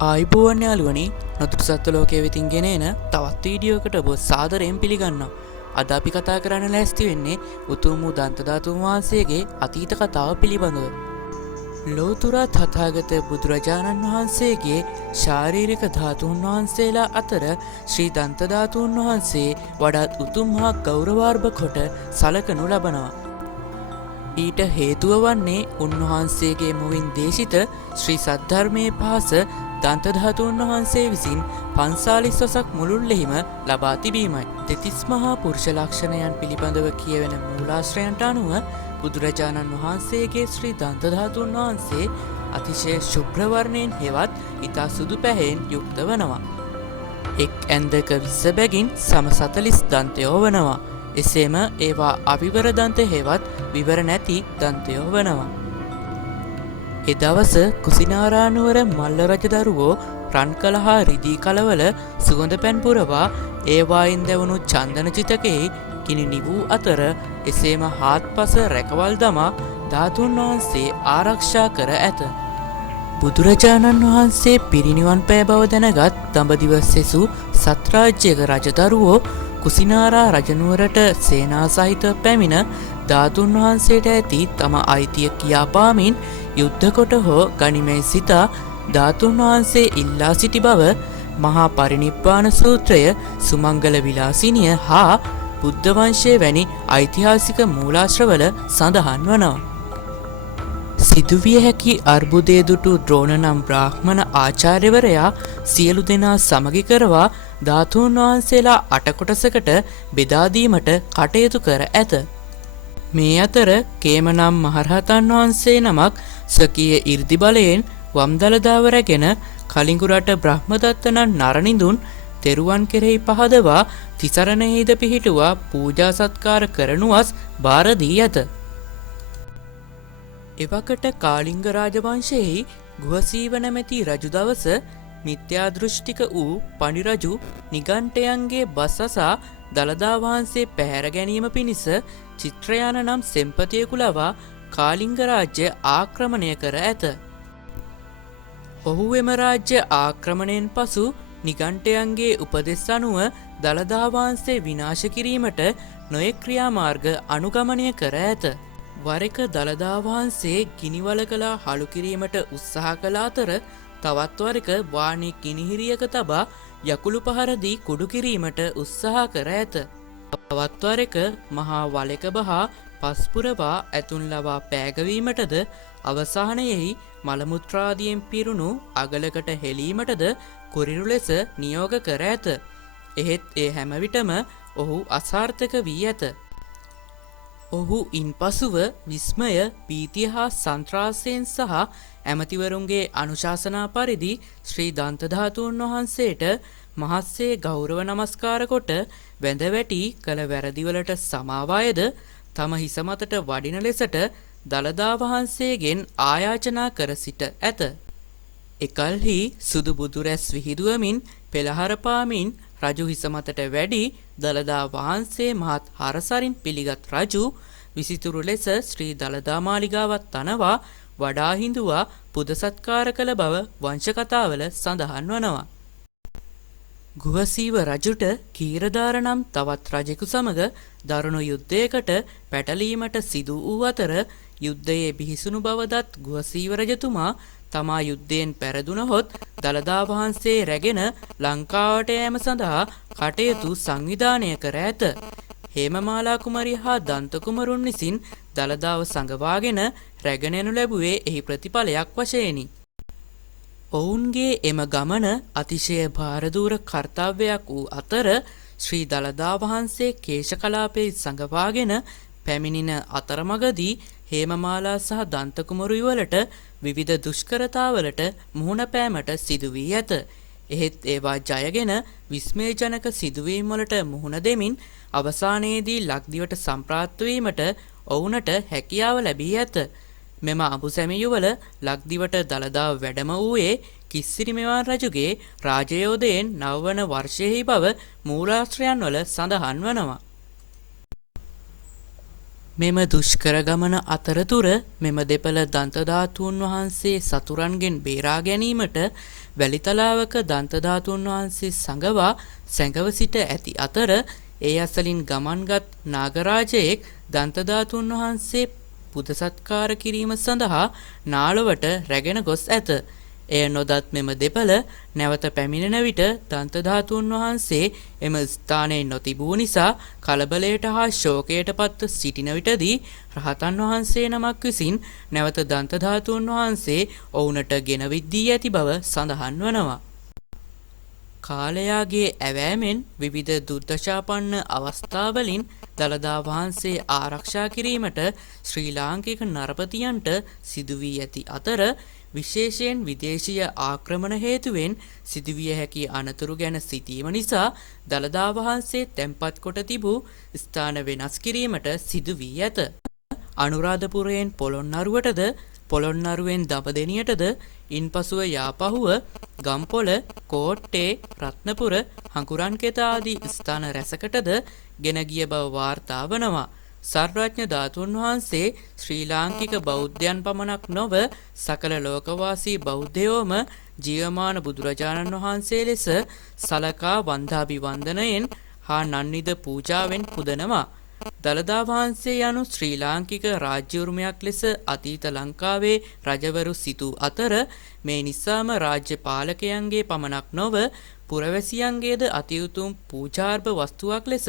ආයිබෝවන් යාළුවනි නොතුරු සත්ව ලෝකයේ වෙතින් ගෙනෙන තවත් වීඩියෝකට ඔබ සාදරයෙන් පිළිගන්නවා. අද අපි කතා කරන්න ලෑස්ති වෙන්නේ උතුම් වූ දන්තධාතුන් වහන්සේගේ අතීත කතාව පිළිබඳව. ලෝතුරා තථාගත බුදුරජාණන් වහන්සේගේ ශාරීරික ධාතුන් වහන්සේලා අතර ශ්‍රී දන්තධාතුන් වහන්සේ වඩාත් උතුම් හා ගෞරවාර්භ කොට සලකනු ලබනවා. ඊට හේතුව වන්නේ උන්වහන්සේගේ මුවින් දේශිත ශ්‍රී සද්ධර්මයේ පහස දන්තධාතුන් වහන්සේ විසින් 45 මුළුල්ලෙහිම ලබා තිබීමයි. දෙතිස් මහා පුරුෂ ලක්ෂණයන් පිළිබඳව කියවෙන මූලාශ්‍රයන්ට අනුව බුදුරජාණන් වහන්සේගේ ශ්‍රී දන්තධාතුන් වහන්සේ අතිශය ශුභ්‍රවර්ණයෙන් හෙවත් ඉතා සුදු පැහැයෙන් යුක්ත වනවා. එක් ඇන්දක 20 බැගින් සම 40 දන්තයෝ වනවා. එසේම ඒවා අවිවර දන්ත හෙවත් විවර නැති දන්තයෝ වනවා. එදවස කුසිනාරානුවර මල්ල රජදරුවෝ රන්කල හා රිදී කලවල සුගඳ පැන් පුරවා ඒවායින් දැවුණු චන්දන චිතකෙහි ගිනි නිවූ අතර එසේම හාත්පස රැකවල් දමා ධාතුන් වහන්සේ ආරක්ෂා කර ඇත. බුදුරජාණන් වහන්සේ පිරිනිවන් පෑ බව දැනගත් දඹදිව සෙසු සත්රාජ්‍යක රජදරුවෝ කුසිනාරා රජනුවරට සේනා සහිත පැමිණ ධාතුන් වහන්සේට ඇති තම අයිතිය කියාපාමින් යුද්ධ කොට හෝ ගනිමැයි සිතා ධාතුන් වහන්සේ ඉල්ලා සිටි බව මහා පරිනිබ්බාන සූත්‍රය, සුමංගල විලාසිනිය හා බුද්ධ වංශය වැනි ඓතිහාසික මූලාශ්‍රවල සඳහන් වනවා. සිදුවිය හැකි අර්බුදය දුටු ද්‍රෝණ නම් බ්‍රාහ්මණ ආචාර්යවරයා සියලු දෙනා සමගි කරවා ධාතුන් වහන්සේලා 8 කොටසකට බෙදා දීමට කටයුතු කර ඇත. මේ අතර කේම නම් මහරහතන් වහන්සේ නමක් ස්වකීය 이르දි බලයෙන් වම් දළදාව රැගෙන කලිඟු රට බ්‍රහ්මදත්ත නම් නරනිඳුන් තෙරුවන් කෙරෙහි පහදවා තිසරණෙහිද පිහිටුවා පූජා සත්කාර කරනුවස් බාර දී ඇත. එවකට කාලිංග රාජවංශයෙහි ගුහසීව නැමැති රජු දවස මිත්‍යා දෘෂ්ටික වූ පඬි රජු නිගණ්ඨයන්ගේ බස් අසා දළදා වහන්සේ පැහැර ගැනීම පිණිස චිත්‍රයාන නම් සෙම්පතියෙකු ලවා කාලිංග රාජ්‍ය ආක්‍රමණය කර ඇත. ඔහු එම රාජ්‍ය ආක්‍රමණයෙන් පසු නිගණ්ඨයන්ගේ උපදෙස් අනුව දළදා වහන්සේ විනාශ කිරීමට නොයෙක් ක්‍රියාමාර්ග අනුගමනය කර ඇත. වර එක දළදා වහන්සේ ගිනිවලකලා හළු කිරීමට උත්සාහ කළ අතර තවත් වරක වානේ කිනිහිරියක තබා යකුළු පහර දී කුඩු කිරීමට උත්සාහ කර ඇත. තවත් වරක මහා වලක බහා පස්පුරවා ඇතුන් ලවා පෑගවීමටද අවසානයෙහි මලමුත්‍රාදියෙන් පිරුණු අගලකට හෙලීමටද කුරිරු ලෙස නියෝග කර ඇත. එහෙත් ඒ හැම විටම ඔහු අසාර්ථක වී ඇත. ඔහු ඉන්පසුව විස්මය, භීතිය හා සන්ත්‍රාසයෙන් සහ ඇමතිවරුන්ගේ අනුශාසනා පරිදි ශ්‍රී දන්තධාතුන් වහන්සේට මහත්සේ ගෞරව නමස්කාර කොට වැඳ වැටි කළ වැරදිවලට සමාවායද තම හිස මතට වඩින ලෙසට දළදා වහන්සේගෙන් ආයාචනා කර සිට ඇත. එකල්හි සුදු බුදු රැස් විහිදුවමින් පෙළහර පාමින් රජු හිස මතට වැඩි දළදා වහන්සේ මහත් හරසරින් පිළිගත් රජු විසිතුරු ලෙස ශ්‍රී දළදා මාලිගාවත් තනවා වඩා හිඳුවා පුද සත්කාර කළ බව වංශකතාවල සඳහන් වනවා. ගුහසීව රජුට කීරදාර නම් තවත් රජෙකු සමග දරුණු යුද්ධයකට පැටලීමට සිදු වූ අතර යුද්ධයේ බිහිසුණු බවදත් ගුහසීව රජතුමා තමා යුද්ධයෙන් පැරදුනහොත් දළදා වහන්සේ රැගෙන ලංකාවට යෑම සඳහා කටයුතු සංවිධානය කර ඇත. හේමමාලා කුමරිය හා දන්ත කුමරුන් විසින් දළදාව සඟවාගෙන රැගෙන යනු ලැබුවේ එහි ප්‍රතිඵලයක් වශයෙනි. ඔවුන්ගේ එම ගමන අතිශය භාරදූර කර්තව්‍යයක් වූ අතර ශ්‍රී දළදා වහන්සේ කේශකලාපයේ සඟවාගෙන පැමිණින අතරමඟදී හේමමාලා සහ දන්ත කුමරු යුවලට විවිධ දුෂ්කරතාවලට මුහුණ පෑමට සිදු වී ඇත. එහෙත් ඒවා ජයගෙන විස්මයජනක සිදුවීම් වලට මුහුණ දෙමින් අවසානයේදී ලක්දිවට සම්ප්‍රාප්ත වීමට ඔවුනට හැකියාව ලැබී ඇත. මෙම අඹුසැමි යුවල ලක්දිවට දළදා වැඩම වූයේ කිස්සිරි මෙවාන් රජුගේ රාජයෝධයෙන් 9 වන වර්ෂයෙහි බව මූලාශ්‍රයන් වල සඳහන් වනවා. මෙම දුෂ්කර ගමන අතරතුර මෙම දෙපළ දන්තධාතුන් වහන්සේ සතුරන්ගෙන් බේරා ගැනීමට වැලිතලාවක දන්තධාතුන් වහන්සේ සඟවා සැඟව සිට ඇති අතර ඒ අසලින් ගමන්ගත් නාගරාජයෙක් දන්තධාතුන් වහන්සේ පුදසත්කාර කිරීම සඳහා නාලොවට රැගෙන ගොස් ඇත. එය නොදත් මෙම දෙපළ නැවත පැමිණෙන විට දන්තධාතුන් වහන්සේ එම ස්ථානයේ නොතිබූ නිසා කලබලයට හා ශෝකයට පත්ව සිටින විටදී රහතන් වහන්සේ නමක් විසින් නැවත දන්තධාතුන් වහන්සේ ඔවුනට ගෙනවිත් දී ඇති බව සඳහන් වනවා. කාලයාගේ ඇවෑමෙන් විවිධ දුර්දශාපන්න අවස්ථාවලින් දළදා වහන්සේ ආරක්ෂා කිරීමට ශ්‍රී ලාංකික නරපතියන්ට සිදුවී ඇති අතර විශේෂයෙන් විදේශීය ආක්‍රමණ හේතුවෙන් සිදුවිය හැකි අනතුරු ගැන සිතීම නිසා දළදා වහන්සේ තැන්පත් කොට තිබූ ස්ථාන වෙනස් කිරීමට සිදු වී ඇත. අනුරාධපුරයෙන් පොළොන්නරුවටද පොළොන්නරුවෙන් දඹදෙනියටද ඉන්පසුව යාපහුව ගම්පොළ කෝට්ටේ රත්නපුර හඟුරන්කෙත ආදී ස්ථාන රැසකටද ගෙන ගිය බව වාර්තා වනවා. සර්වඥ ධාතුන් වහන්සේ ශ්‍රී ලාංකික බෞද්ධයන් පමණක් නොව සකල ලෝකවාසී බෞද්ධයෝම ජීවමාන බුදුරජාණන් වහන්සේ ලෙස සලකා වන්දාභිවන්දනයෙන් හා නන්විද පූජාවෙන් පුදනවා. දළදා වහන්සේ යනු ශ්‍රී ලාංකික රාජ්‍ය උරුමයක් ලෙස අතීත ලංකාවේ රජවරු සිතූ අතර මේ නිසාම රාජ්‍ය පාලකයන්ගේ පමණක් නොව පුරවැසියන්ගේද අතිඋතුම් පූජාර්භ වස්තුවක් ලෙස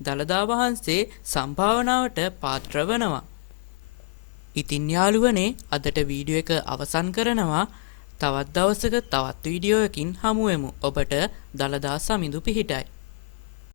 දළදා වහන්සේ සම්භාවනාවට පාත්‍ර වනවා. ඉතින් යාළුවනේ අදට වීඩියෝ එක අවසන් කරනවා. තවත් දවසක තවත් වීඩියෝ එකකින් හමුවෙමු. ඔබට දළදා සමිඳු පිහිටයි.